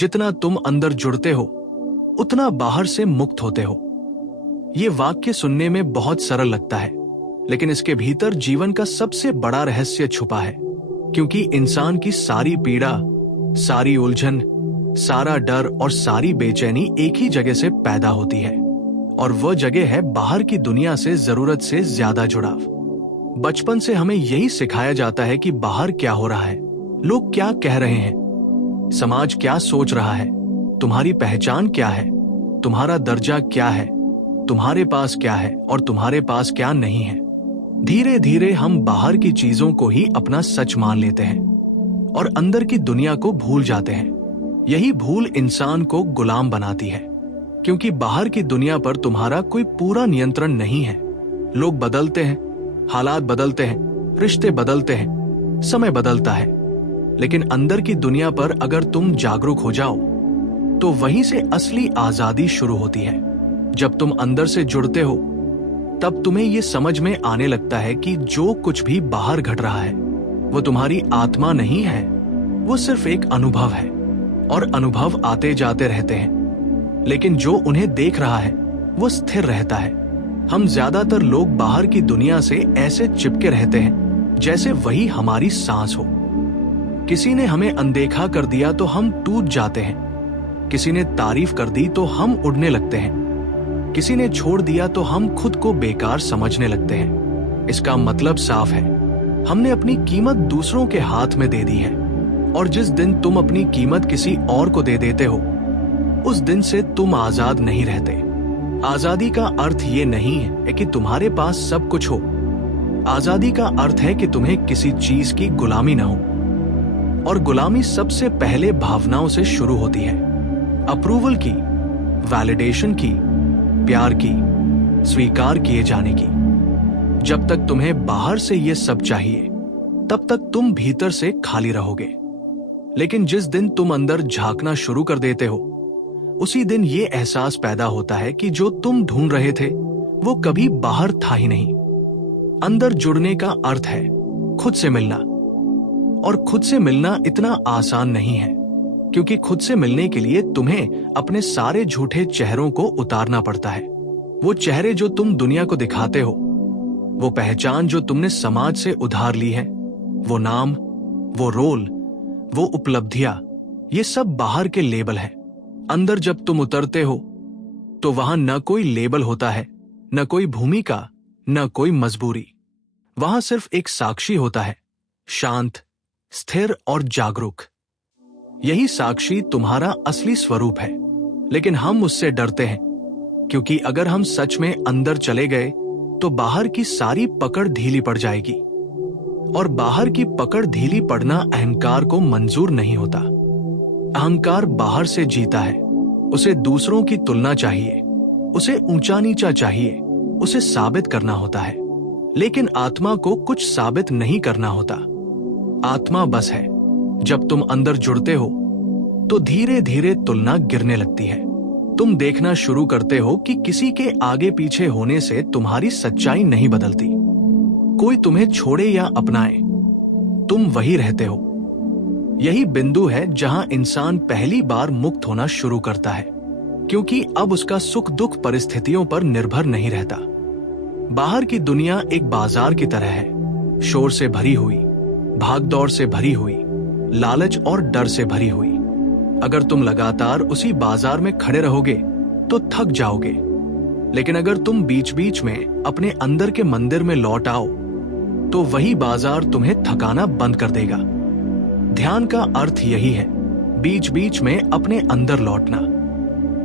जितना तुम अंदर जुड़ते हो उतना बाहर से मुक्त होते हो। ये वाक्य सुनने में बहुत सरल लगता है, लेकिन इसके भीतर जीवन का सबसे बड़ा रहस्य छुपा है। क्योंकि इंसान की सारी पीड़ा, सारी उलझन, सारा डर और सारी बेचैनी एक ही जगह से पैदा होती है, और वह जगह है बाहर की दुनिया से जरूरत से ज्यादा जुड़ाव। बचपन से हमें यही सिखाया जाता है कि बाहर क्या हो रहा है, लोग क्या कह रहे हैं, समाज क्या सोच रहा है, तुम्हारी पहचान क्या है, तुम्हारा दर्जा क्या है, तुम्हारे पास क्या है और तुम्हारे पास क्या नहीं है। धीरे धीरे हम बाहर की चीजों को ही अपना सच मान लेते हैं और अंदर की दुनिया को भूल जाते हैं। यही भूल इंसान को गुलाम बनाती है, क्योंकि बाहर की दुनिया पर तुम्हारा कोई पूरा नियंत्रण नहीं है। लोग बदलते हैं, हालात बदलते हैं, रिश्ते बदलते हैं, समय बदलता है, लेकिन अंदर की दुनिया पर अगर तुम जागरूक हो जाओ तो वहीं से असली आजादी शुरू होती है। जब तुम अंदर से जुड़ते हो तब तुम्हें यह समझ में आने लगता है कि जो कुछ भी बाहर घट रहा है वो तुम्हारी आत्मा नहीं है, वो सिर्फ एक अनुभव है, और अनुभव आते जाते रहते हैं, लेकिन जो उन्हें देख रहा है वो स्थिर रहता है। हम ज्यादातर लोग बाहर की दुनिया से ऐसे चिपके रहते हैं जैसे वही हमारी सांस हो। किसी ने हमें अनदेखा कर दिया तो हम टूट जाते हैं, किसी ने तारीफ कर दी तो हम उड़ने लगते हैं, किसी ने छोड़ दिया तो हम खुद को बेकार समझने लगते हैं। इसका मतलब साफ है, हमने अपनी कीमत दूसरों के हाथ में दे दी है, और जिस दिन तुम अपनी कीमत किसी और को दे देते हो उस दिन से तुम आजाद नहीं रहते। आजादी का अर्थ ये नहीं है कि तुम्हारे पास सब कुछ हो। आजादी का अर्थ है कि तुम्हें किसी चीज की गुलामी न हो, और गुलामी सबसे पहले भावनाओं से शुरू होती है। अप्रूवल की, वैलिडेशन की, प्यार की, स्वीकार किए जाने की। जब तक तुम्हें बाहर से ये सब चाहिए तब तक तुम भीतर से खाली रहोगे, लेकिन जिस दिन तुम अंदर झांकना शुरू कर देते हो उसी दिन ये एहसास पैदा होता है कि जो तुम ढूंढ रहे थे वो कभी बाहर था ही नहीं। अंदर जुड़ने का अर्थ है खुद से मिलना, और खुद से मिलना इतना आसान नहीं है, क्योंकि खुद से मिलने के लिए तुम्हें अपने सारे झूठे चेहरों को उतारना पड़ता है। वो चेहरे जो तुम दुनिया को दिखाते हो, वो पहचान जो तुमने समाज से उधार ली है, वो नाम, वो रोल, वो उपलब्धियां, ये सब बाहर के लेबल हैं। अंदर जब तुम उतरते हो तो वहां न कोई लेबल होता है, न कोई भूमिका, न कोई मजबूरी। वहां सिर्फ एक साक्षी होता है, शांत, स्थिर और जागरूक। यही साक्षी तुम्हारा असली स्वरूप है, लेकिन हम उससे डरते हैं, क्योंकि अगर हम सच में अंदर चले गए तो बाहर की सारी पकड़ ढीली पड़ जाएगी, और बाहर की पकड़ ढीली पड़ना अहंकार को मंजूर नहीं होता। अहंकार बाहर से जीता है, उसे दूसरों की तुलना चाहिए, उसे ऊंचा नीचा चाहिए, उसे साबित करना होता है। लेकिन आत्मा को कुछ साबित नहीं करना होता। आत्मा बस है। जब तुम अंदर जुड़ते हो तो धीरे धीरे तुलना गिरने लगती है। तुम देखना शुरू करते हो कि किसी के आगे पीछे होने से तुम्हारी सच्चाई नहीं बदलती। कोई तुम्हें छोड़े या अपनाए, तुम वही रहते हो। यही बिंदु है जहां इंसान पहली बार मुक्त होना शुरू करता है, क्योंकि अब उसका सुख दुख परिस्थितियों पर निर्भर नहीं रहता। बाहर की दुनिया एक बाजार की तरह है, शोर से भरी हुई, भागदौड़ से भरी हुई, लालच और डर से भरी हुई। अगर तुम लगातार उसी बाजार में खड़े रहोगे तो थक जाओगे, लेकिन अगर तुम बीच बीच में अपने अंदर के मंदिर में लौट आओ तो वही बाजार तुम्हें थकाना बंद कर देगा। ध्यान का अर्थ यही है, बीच बीच में अपने अंदर लौटना।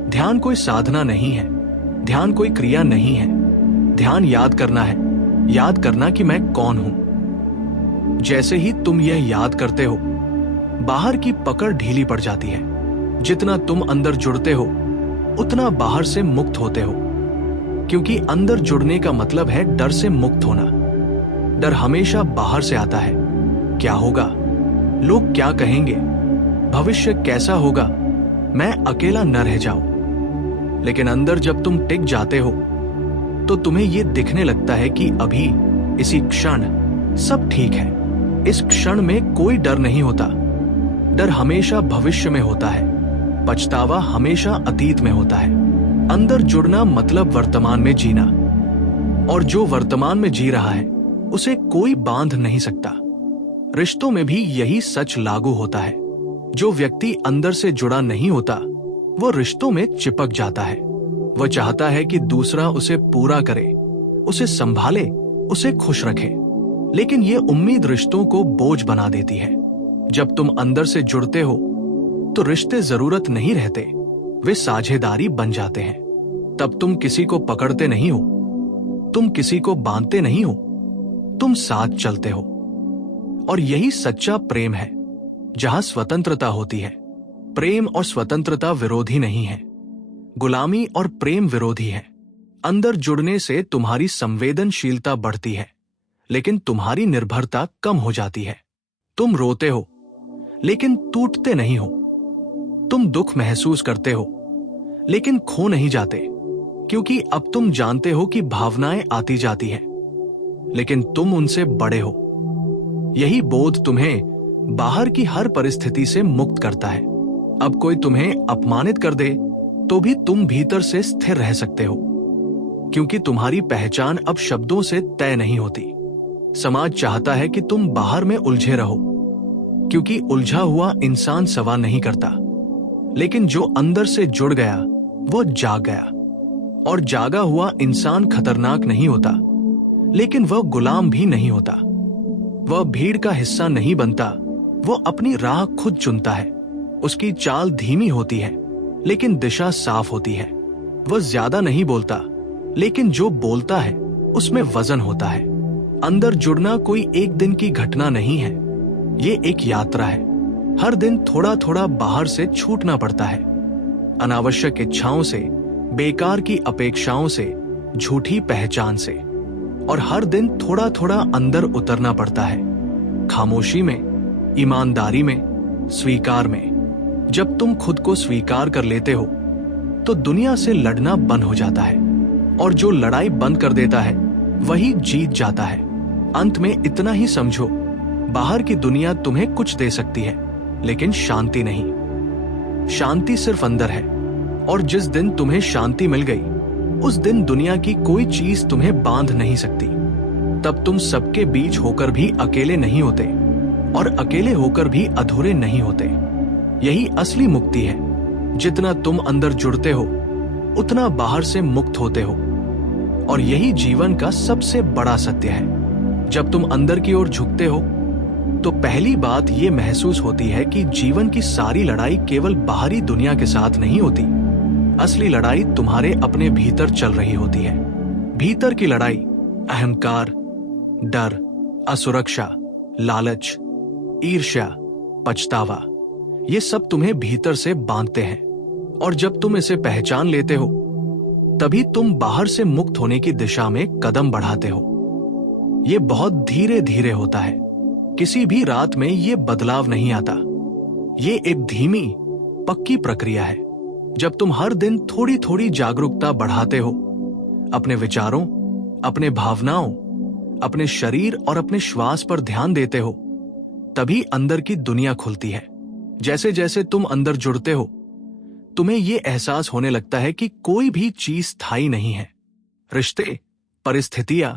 ध्यान कोई साधना नहीं है, ध्यान कोई क्रिया नहीं है। ध्यान याद करना है, याद करना कि मैं कौन हूं। जैसे ही तुम यह याद करते हो, बाहर की पकड़ ढीली पड़ जाती है। जितना तुम अंदर जुड़ते हो उतना बाहर से मुक्त होते हो, क्योंकि अंदर जुड़ने का मतलब है डर से मुक्त होना। डर हमेशा बाहर से आता है। क्या होगा, लोग क्या कहेंगे, भविष्य कैसा होगा, मैं अकेला न रह जाऊं। लेकिन अंदर जब तुम टिक जाते हो तो तुम्हें यह दिखने लगता है कि अभी इसी क्षण सब ठीक है। इस क्षण में कोई डर नहीं होता। डर हमेशा भविष्य में होता है, पछतावा हमेशा अतीत में होता है। अंदर जुड़ना मतलब वर्तमान में जीना, और जो वर्तमान में जी रहा है उसे कोई बांध नहीं सकता। रिश्तों में भी यही सच लागू होता है। जो व्यक्ति अंदर से जुड़ा नहीं होता वो रिश्तों में चिपक जाता है। वह चाहता है कि दूसरा उसे पूरा करे, उसे संभाले, उसे खुश रखे, लेकिन ये उम्मीद रिश्तों को बोझ बना देती है। जब तुम अंदर से जुड़ते हो तो रिश्ते जरूरत नहीं रहते, वे साझेदारी बन जाते हैं। तब तुम किसी को पकड़ते नहीं हो, तुम किसी को बांधते नहीं हो, तुम साथ चलते हो। और यही सच्चा प्रेम है, जहां स्वतंत्रता होती है। प्रेम और स्वतंत्रता विरोधी नहीं है, गुलामी और प्रेम विरोधी है। अंदर जुड़ने से तुम्हारी संवेदनशीलता बढ़ती है, लेकिन तुम्हारी निर्भरता कम हो जाती है। तुम रोते हो लेकिन टूटते नहीं हो, तुम दुख महसूस करते हो लेकिन खो नहीं जाते, क्योंकि अब तुम जानते हो कि भावनाएं आती जाती हैं, लेकिन तुम उनसे बड़े हो। यही बोध तुम्हें बाहर की हर परिस्थिति से मुक्त करता है। अब कोई तुम्हें अपमानित कर दे तो भी तुम भीतर से स्थिर रह सकते हो, क्योंकि तुम्हारी पहचान अब शब्दों से तय नहीं होती। समाज चाहता है कि तुम बाहर में उलझे रहो, क्योंकि उलझा हुआ इंसान सवाल नहीं करता, लेकिन जो अंदर से जुड़ गया वो जाग गया। और जागा हुआ इंसान खतरनाक नहीं होता, लेकिन वह गुलाम भी नहीं होता। वह भीड़ का हिस्सा नहीं बनता, वो अपनी राह खुद चुनता है। उसकी चाल धीमी होती है, लेकिन दिशा साफ होती है। वह ज्यादा नहीं बोलता, लेकिन जो बोलता है उसमें वजन होता है। अंदर जुड़ना कोई एक दिन की घटना नहीं है, ये एक यात्रा है। हर दिन थोड़ा थोड़ा बाहर से छूटना पड़ता है, अनावश्यक इच्छाओं से, बेकार की अपेक्षाओं से, झूठी पहचान से। और हर दिन थोड़ा थोड़ा अंदर उतरना पड़ता है, खामोशी में, ईमानदारी में, स्वीकार में। जब तुम खुद को स्वीकार कर लेते हो तो दुनिया से लड़ना बंद हो जाता है, और जो लड़ाई बंद कर देता है वही जीत जाता है। अंत में इतना ही समझो, बाहर की दुनिया तुम्हें कुछ दे सकती है, लेकिन शांति नहीं। शांति सिर्फ अंदर है, और जिस दिन तुम्हें शांति मिल गई उस दिन दुनिया की कोई चीज तुम्हें बांध नहीं सकती। तब तुम सबके बीच होकर भी अकेले नहीं होते, और अकेले होकर भी अधूरे नहीं होते। यही असली मुक्ति है। जितना तुम अंदर जुड़ते हो उतना बाहर से मुक्त होते हो, और यही जीवन का सबसे बड़ा सत्य है। जब तुम अंदर की ओर झुकते हो तो पहली बात ये महसूस होती है कि जीवन की सारी लड़ाई केवल बाहरी दुनिया के साथ नहीं होती। असली लड़ाई तुम्हारे अपने भीतर चल रही होती है। भीतर की लड़ाई अहंकार, डर, असुरक्षा, लालच, ईर्ष्या, पछतावा, ये सब तुम्हें भीतर से बांधते हैं। और जब तुम इसे पहचान लेते हो तभी तुम बाहर से मुक्त होने की दिशा में कदम बढ़ाते हो। ये बहुत धीरे धीरे होता है, किसी भी रात में ये बदलाव नहीं आता। ये एक धीमी पक्की प्रक्रिया है। जब तुम हर दिन थोड़ी थोड़ी जागरूकता बढ़ाते हो, अपने विचारों, अपने भावनाओं, अपने शरीर और अपने श्वास पर ध्यान देते हो, तभी अंदर की दुनिया खुलती है। जैसे जैसे तुम अंदर जुड़ते हो तुम्हें यह एहसास होने लगता है कि कोई भी चीज स्थायी नहीं है। रिश्ते, परिस्थितियां,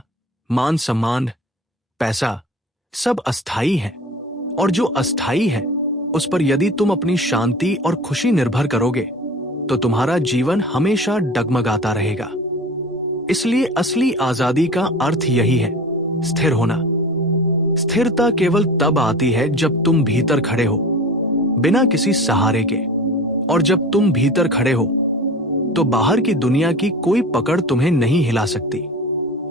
मान सम्मान, पैसा, सब अस्थायी है। और जो अस्थायी है उस पर यदि तुम अपनी शांति और खुशी निर्भर करोगे तो तुम्हारा जीवन हमेशा डगमगाता रहेगा। इसलिए असली आजादी का अर्थ यही है, स्थिर होना। स्थिरता केवल तब आती है जब तुम भीतर खड़े हो, बिना किसी सहारे के। और जब तुम भीतर खड़े हो तो बाहर की दुनिया की कोई पकड़ तुम्हें नहीं हिला सकती।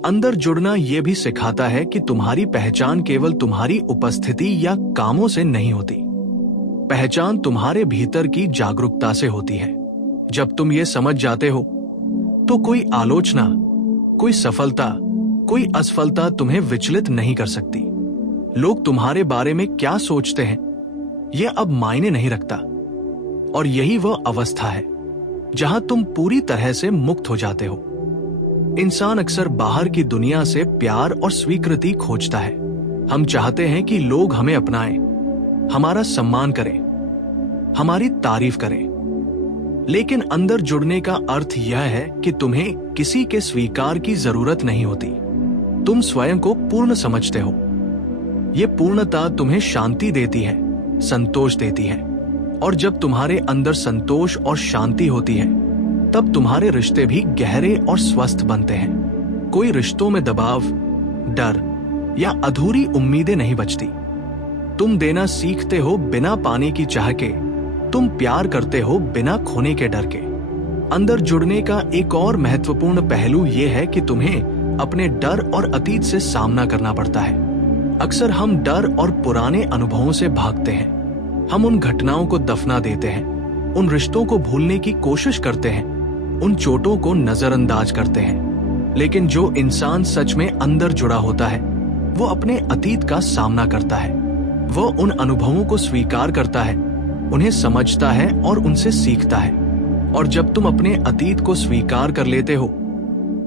अंदर जुड़ना यह भी सिखाता है कि तुम्हारी पहचान केवल तुम्हारी उपस्थिति या कामों से नहीं होती। पहचान तुम्हारे भीतर की जागरूकता से होती है। जब तुम ये समझ जाते हो तो कोई आलोचना, कोई सफलता, कोई असफलता तुम्हें विचलित नहीं कर सकती। लोग तुम्हारे बारे में क्या सोचते हैं यह अब मायने नहीं रखता। और यही वह अवस्था है जहां तुम पूरी तरह से मुक्त हो जाते हो। इंसान अक्सर बाहर की दुनिया से प्यार और स्वीकृति खोजता है। हम चाहते हैं कि लोग हमें अपनाएं, हमारा सम्मान करें, हमारी तारीफ करें। लेकिन अंदर जुड़ने का अर्थ यह है कि तुम्हें किसी के स्वीकार की जरूरत नहीं होती। तुम स्वयं को पूर्ण समझते हो। ये पूर्णता तुम्हें शांति देती है, संतोष देती है। और जब तुम्हारे अंदर संतोष और शांति होती है, तब तुम्हारे रिश्ते भी गहरे और स्वस्थ बनते हैं। कोई रिश्तों में दबाव, डर या अधूरी उम्मीदें नहीं बचती। तुम देना सीखते हो बिना पाने की चाह के। तुम प्यार करते हो बिना खोने के डर के। अंदर जुड़ने का एक और महत्वपूर्ण पहलू यह है कि तुम्हें अपने डर और अतीत से सामना करना पड़ता है। अक्सर हम डर और पुराने अनुभवों से भागते हैं। हम उन घटनाओं को दफना देते हैं, उन रिश्तों को भूलने की कोशिश करते हैं, उन चोटों को नजरअंदाज करते हैं। लेकिन जो इंसान सच में अंदर जुड़ा होता है, वो अपने अतीत का सामना करता है। वो उन अनुभवों को स्वीकार करता है, उन्हें समझता है और उनसे सीखता है। और जब तुम अपने अतीत को स्वीकार कर लेते हो,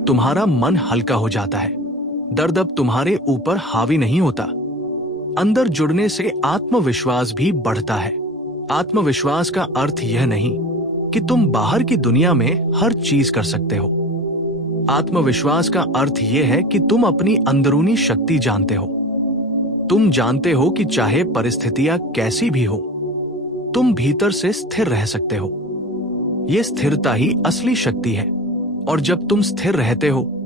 तुम्हारा मन हल्का हो जाता है। दर्द अब तुम्हारे ऊपर हावी नहीं होता। अंदर जुड़ने से आत्मविश्वास भी बढ़ता है। आत्मविश्वास का अर्थ यह नहीं कि तुम बाहर की दुनिया में हर चीज कर सकते हो। आत्मविश्वास का अर्थ यह है कि तुम अपनी अंदरूनी शक्ति जानते हो। तुम जानते हो कि चाहे परिस्थितियां कैसी भी हो, तुम भीतर से स्थिर रह सकते हो। यह स्थिरता ही असली शक्ति है। और जब तुम स्थिर रहते हो,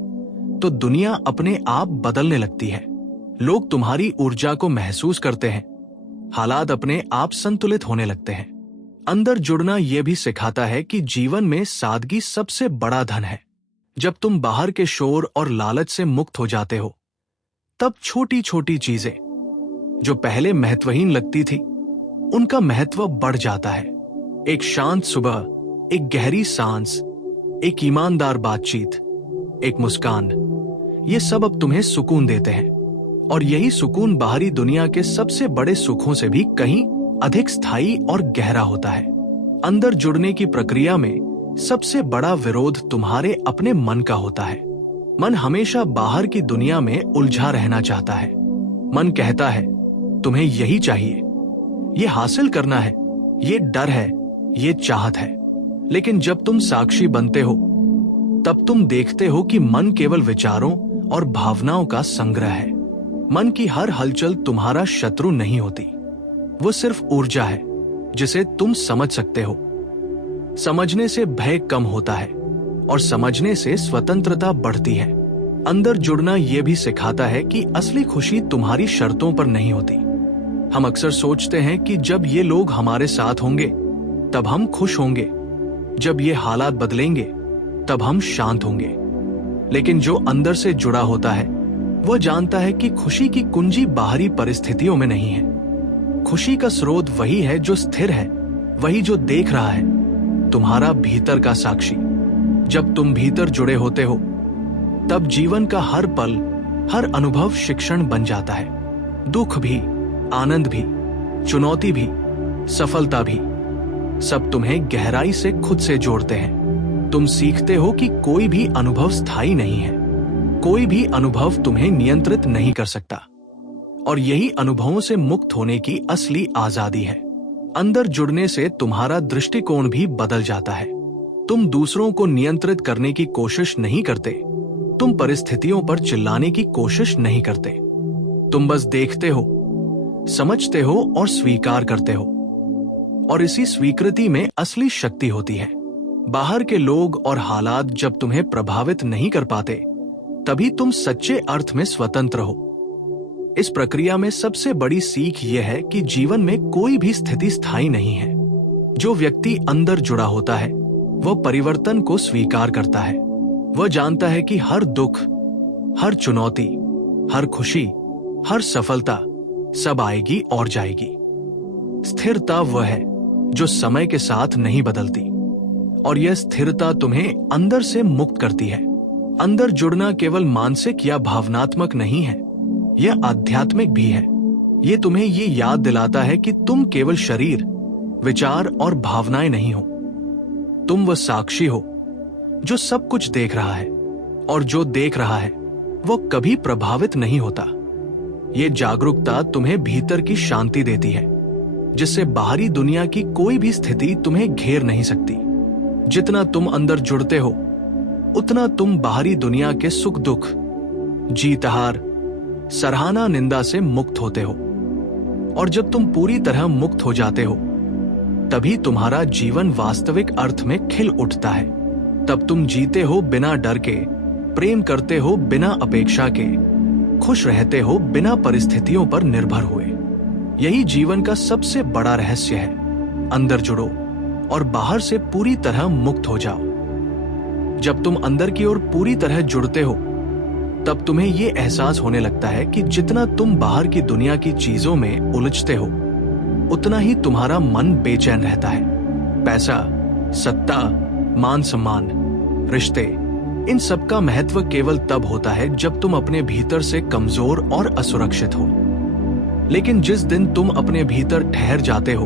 तो दुनिया अपने आप बदलने लगती है। लोग तुम्हारी ऊर्जा को महसूस करते हैं। हालात अपने आप संतुलित होने लगते हैं। अंदर जुड़ना यह भी सिखाता है कि जीवन में सादगी सबसे बड़ा धन है। जब तुम बाहर के शोर और लालच से मुक्त हो जाते हो, तब छोटी छोटी चीजें जो पहले महत्वहीन लगती थी, उनका महत्व बढ़ जाता है। एक शांत सुबह, एक गहरी सांस, एक ईमानदार बातचीत, एक मुस्कान, ये सब अब तुम्हें सुकून देते हैं। और यही सुकून बाहरी दुनिया के सबसे बड़े सुखों से भी कहीं अधिक स्थायी और गहरा होता है। अंदर जुड़ने की प्रक्रिया में सबसे बड़ा विरोध तुम्हारे अपने मन का होता है। मन हमेशा बाहर की दुनिया में उलझा रहना चाहता है। मन कहता है, तुम्हें यही चाहिए, ये हासिल करना है, ये डर है, ये चाहत है। लेकिन जब तुम साक्षी बनते हो, तब तुम देखते हो कि मन केवल विचारों और भावनाओं का संग्रह है। मन की हर हलचल तुम्हारा शत्रु नहीं होती। वो सिर्फ ऊर्जा है जिसे तुम समझ सकते हो। समझने से भय कम होता है और समझने से स्वतंत्रता बढ़ती है। अंदर जुड़ना यह भी सिखाता है कि असली खुशी तुम्हारी शर्तों पर नहीं होती। हम अक्सर सोचते हैं कि जब ये लोग हमारे साथ होंगे, तब हम खुश होंगे। जब ये हालात बदलेंगे, तब हम शांत होंगे। लेकिन जो अंदर से जुड़ा होता है, वो जानता है कि खुशी की कुंजी बाहरी परिस्थितियों में नहीं है। खुशी का स्रोत वही है जो स्थिर है, वही जो देख रहा है, तुम्हारा भीतर का साक्षी। जब तुम भीतर जुड़े होते हो, तब जीवन का हर पल, हर अनुभव शिक्षण बन जाता है। दुख भी, आनंद भी, चुनौती भी, सफलता भी, सब तुम्हें गहराई से खुद से जोड़ते हैं। तुम सीखते हो कि कोई भी अनुभव स्थायी नहीं है। कोई भी अनुभव तुम्हें नियंत्रित नहीं कर सकता। और यही अनुभवों से मुक्त होने की असली आजादी है। अंदर जुड़ने से तुम्हारा दृष्टिकोण भी बदल जाता है। तुम दूसरों को नियंत्रित करने की कोशिश नहीं करते। तुम परिस्थितियों पर चिल्लाने की कोशिश नहीं करते। तुम बस देखते हो, समझते हो और स्वीकार करते हो। और इसी स्वीकृति में असली शक्ति होती है। बाहर के लोग और हालात जब तुम्हें प्रभावित नहीं कर पाते, तभी तुम सच्चे अर्थ में स्वतंत्र हो। इस प्रक्रिया में सबसे बड़ी सीख यह है कि जीवन में कोई भी स्थिति स्थायी नहीं है। जो व्यक्ति अंदर जुड़ा होता है, वह परिवर्तन को स्वीकार करता है। वह जानता है कि हर दुख, हर चुनौती, हर खुशी, हर सफलता सब आएगी और जाएगी। स्थिरता वह है जो समय के साथ नहीं बदलती। और यह स्थिरता तुम्हें अंदर से मुक्त करती है। अंदर जुड़ना केवल मानसिक या भावनात्मक नहीं है, यह आध्यात्मिक भी है। यह तुम्हें ये याद दिलाता है कि तुम केवल शरीर, विचार और भावनाएं नहीं हो। तुम वह साक्षी हो जो सब कुछ देख रहा है, और जो देख रहा है वो कभी प्रभावित नहीं होता। यह जागरूकता तुम्हें भीतर की शांति देती है, जिससे बाहरी दुनिया की कोई भी स्थिति तुम्हें घेर नहीं सकती। जितना तुम अंदर जुड़ते हो, उतना तुम बाहरी दुनिया के सुख दुख, जीत हार, सराहना निंदा से मुक्त होते हो। और जब तुम पूरी तरह मुक्त हो जाते हो, तभी तुम्हारा जीवन वास्तविक अर्थ में खिल उठता है। तब तुम जीते हो बिना डर के, प्रेम करते हो बिना अपेक्षा के, खुश रहते हो बिना परिस्थितियों पर निर्भर हुए। यही जीवन का सबसे बड़ा रहस्य है। अंदर जुड़ो और बाहर से पूरी तरह मुक्त हो जाओ। जब तुम अंदर की ओर पूरी तरह जुड़ते हो, तब तुम्हें यह एहसास होने लगता है कि जितना तुम बाहर की दुनिया की चीजों में उलझते हो, उतना ही तुम्हारा मन बेचैन रहता है। पैसा, सत्ता, मान सम्मान, रिश्ते, इन सब का महत्व केवल तब होता है जब तुम अपने भीतर से कमजोर और असुरक्षित हो। लेकिन जिस दिन तुम अपने भीतर ठहर जाते हो,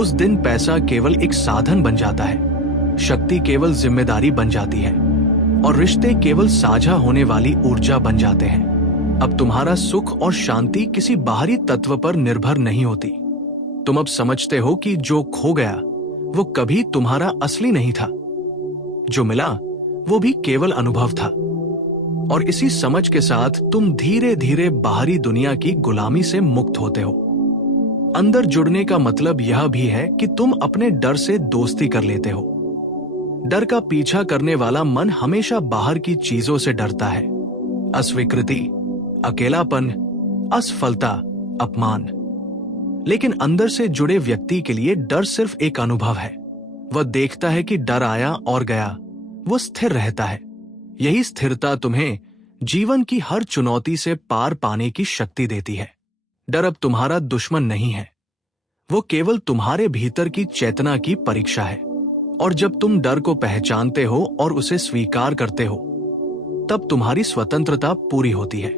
उस दिन पैसा केवल एक साधन बन जाता है, शक्ति केवल जिम्मेदारी बन जाती है, और रिश्ते केवल साझा होने वाली ऊर्जा बन जाते हैं। अब तुम्हारा सुख और शांति किसी बाहरी तत्व पर निर्भर नहीं होती। तुम अब समझते हो कि जो खो गया वो कभी तुम्हारा असली नहीं था, जो मिला वो भी केवल अनुभव था। और इसी समझ के साथ तुम धीरे धीरे बाहरी दुनिया की गुलामी से मुक्त होते हो। अंदर जुड़ने का मतलब यह भी है कि तुम अपने डर से दोस्ती कर लेते हो। डर का पीछा करने वाला मन हमेशा बाहर की चीजों से डरता है, अस्वीकृति, अकेलापन, असफलता, अपमान। लेकिन अंदर से जुड़े व्यक्ति के लिए डर सिर्फ एक अनुभव है। वह देखता है कि डर आया और गया, वो स्थिर रहता है। यही स्थिरता तुम्हें जीवन की हर चुनौती से पार पाने की शक्ति देती है। डर अब तुम्हारा दुश्मन नहीं है, वो केवल तुम्हारे भीतर की चेतना की परीक्षा है। और जब तुम डर को पहचानते हो और उसे स्वीकार करते हो, तब तुम्हारी स्वतंत्रता पूरी होती है।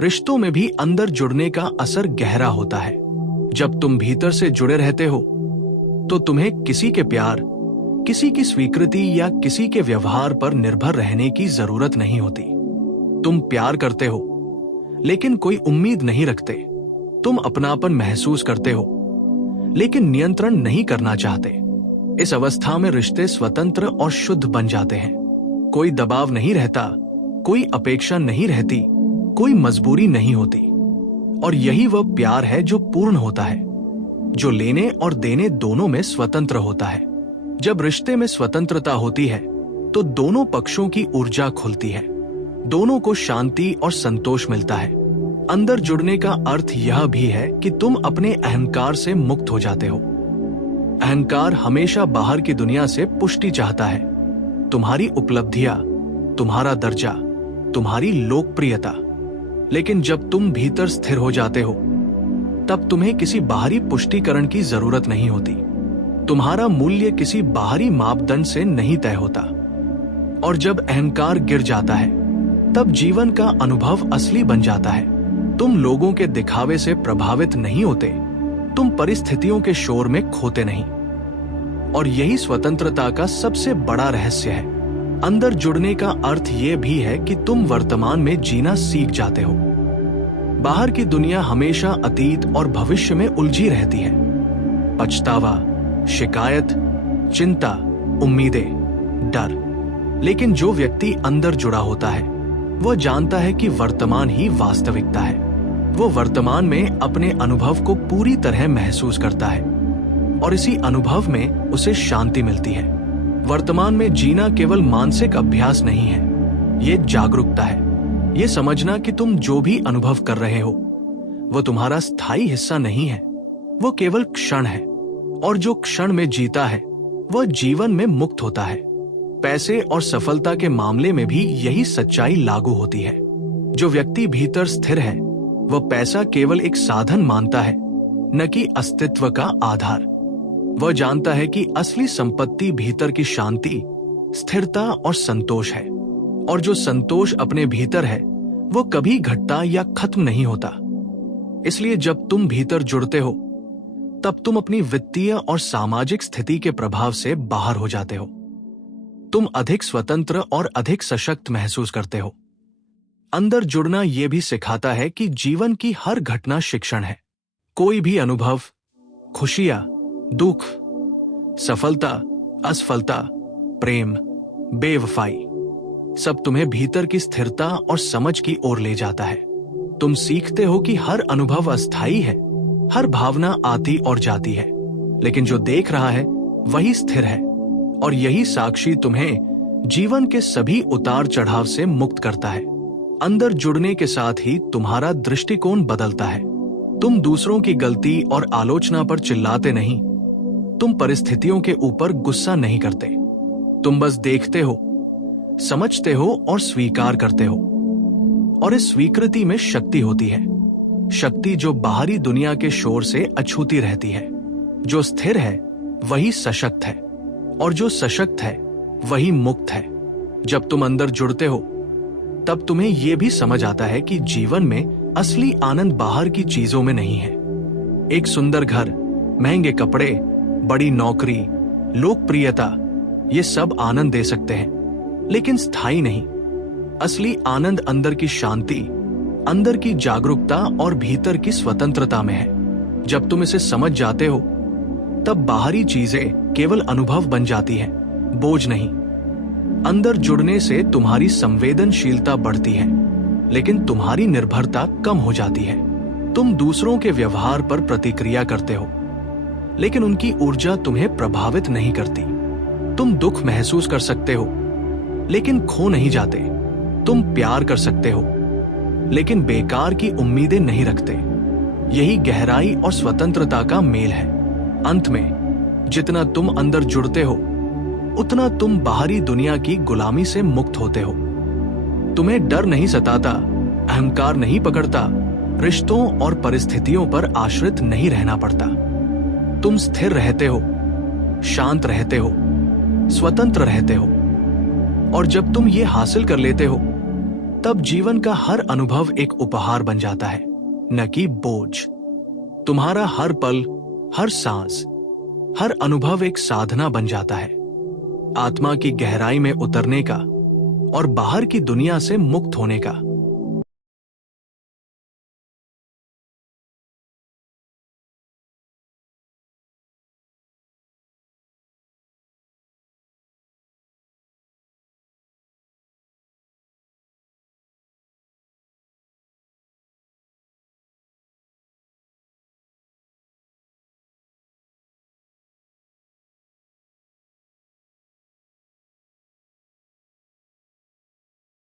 रिश्तों में भी अंदर जुड़ने का असर गहरा होता है। जब तुम भीतर से जुड़े रहते हो, तो तुम्हें किसी के प्यार, किसी की स्वीकृति या किसी के व्यवहार पर निर्भर रहने की जरूरत नहीं होती। तुम प्यार करते हो, लेकिन कोई उम्मीद नहीं रखते। तुम अपनापन महसूस करते हो, लेकिन नियंत्रण नहीं करना चाहते। इस अवस्था में रिश्ते स्वतंत्र और शुद्ध बन जाते हैं। कोई दबाव नहीं रहता, कोई अपेक्षा नहीं रहती, कोई मजबूरी नहीं होती। और यही वह प्यार है जो पूर्ण होता है, जो लेने और देने दोनों में स्वतंत्र होता है। जब रिश्ते में स्वतंत्रता होती है, तो दोनों पक्षों की ऊर्जा खुलती है, दोनों को शांति और संतोष मिलता है। अंदर जुड़ने का अर्थ यह भी है कि तुम अपने अहंकार से मुक्त हो जाते हो। अहंकार हमेशा बाहर की दुनिया से पुष्टि चाहता है, तुम्हारी उपलब्धियां, तुम्हारा दर्जा, तुम्हारी लोकप्रियता। लेकिन जब तुम भीतर स्थिर हो जाते हो, तब तुम्हें किसी बाहरी पुष्टिकरण की जरूरत नहीं होती। तुम्हारा मूल्य किसी बाहरी मापदंड से नहीं तय होता। और जब अहंकार गिर जाता है, तब जीवन का अनुभव असली बन जाता है। तुम लोगों के दिखावे से प्रभावित नहीं होते, तुम परिस्थितियों के शोर में खोते नहीं। और यही स्वतंत्रता का सबसे बड़ा रहस्य है। अंदर जुड़ने का अर्थ यह भी है कि तुम वर्तमान में जीना सीख जाते हो। बाहर की दुनिया हमेशा अतीत और भविष्य में उलझी रहती है। पछतावा, शिकायत, चिंता, उम्मीदें, डर। लेकिन जो व्यक्ति अंदर जुड़ा होता है, वह जानता है कि वर्तमान ही वास्तविकता है। वो वर्तमान में अपने अनुभव को पूरी तरह महसूस करता है, और इसी अनुभव में उसे शांति मिलती है। वर्तमान में जीना केवल मानसिक अभ्यास नहीं है, ये जागरूकता है। ये समझना कि तुम जो भी अनुभव कर रहे हो, वो तुम्हारा स्थायी हिस्सा नहीं है, वो केवल क्षण है। और जो क्षण में जीता है, वह जीवन में मुक्त होता है। पैसे और सफलता के मामले में भी यही सच्चाई लागू होती है। जो व्यक्ति भीतर स्थिर है, वह पैसा केवल एक साधन मानता है, न कि अस्तित्व का आधार। वह जानता है कि असली संपत्ति भीतर की शांति, स्थिरता और संतोष है। और जो संतोष अपने भीतर है, वो कभी घटता या खत्म नहीं होता। इसलिए जब तुम भीतर जुड़ते हो, तब तुम अपनी वित्तीय और सामाजिक स्थिति के प्रभाव से बाहर हो जाते हो। तुम अधिक स्वतंत्र और अधिक सशक्त महसूस करते हो। अंदर जुड़ना यह भी सिखाता है कि जीवन की हर घटना शिक्षण है। कोई भी अनुभव, खुशियां, दुख, सफलता, असफलता, प्रेम, बेवफाई, सब तुम्हें भीतर की स्थिरता और समझ की ओर ले जाता है। तुम सीखते हो कि हर अनुभव अस्थायी है, हर भावना आती और जाती है, लेकिन जो देख रहा है वही स्थिर है। और यही साक्षी तुम्हें जीवन के सभी उतार चढ़ाव से मुक्त करता है। अंदर जुड़ने के साथ ही तुम्हारा दृष्टिकोण बदलता है। तुम दूसरों की गलती और आलोचना पर चिल्लाते नहीं, तुम परिस्थितियों के ऊपर गुस्सा नहीं करते। तुम बस देखते हो, समझते हो और स्वीकार करते हो। और इस स्वीकृति में शक्ति होती है, शक्ति जो बाहरी दुनिया के शोर से अछूती रहती है। जो स्थिर है वही सशक्त है, और जो सशक्त है वही मुक्त है। जब तुम अंदर जुड़ते हो तब तुम्हें यह भी समझ आता है कि जीवन में असली आनंद बाहर की चीजों में नहीं है। एक सुंदर घर, महंगे कपड़े, बड़ी नौकरी, लोकप्रियता, ये सब आनंद दे सकते हैं, लेकिन स्थायी नहीं। असली आनंद अंदर की शांति, अंदर की जागरूकता और भीतर की स्वतंत्रता में है। जब तुम इसे समझ जाते हो तब बाहरी चीजें केवल अनुभव बन जाती हैं, बोझ नहीं। अंदर जुड़ने से तुम्हारी संवेदनशीलता बढ़ती है, लेकिन तुम्हारी निर्भरता कम हो जाती है। तुम दूसरों के व्यवहार पर प्रतिक्रिया करते हो, लेकिन उनकी ऊर्जा तुम्हें प्रभावित नहीं करती। तुम दुख महसूस कर सकते हो, लेकिन खो नहीं जाते। तुम प्यार कर सकते हो, लेकिन बेकार की उम्मीदें नहीं रखते। यही गहराई और स्वतंत्रता का मेल है। अंत में जितना तुम अंदर जुड़ते हो उतना तुम बाहरी दुनिया की गुलामी से मुक्त होते हो। तुम्हें डर नहीं सताता, अहंकार नहीं पकड़ता, रिश्तों और परिस्थितियों पर आश्रित नहीं रहना पड़ता। तुम स्थिर रहते हो, शांत रहते हो, स्वतंत्र रहते हो। और जब तुम ये हासिल कर लेते हो तब जीवन का हर अनुभव एक उपहार बन जाता है, न कि बोझ। तुम्हारा हर पल, हर सांस, हर अनुभव एक साधना बन जाता है, आत्मा की गहराई में उतरने का और बाहर की दुनिया से मुक्त होने का।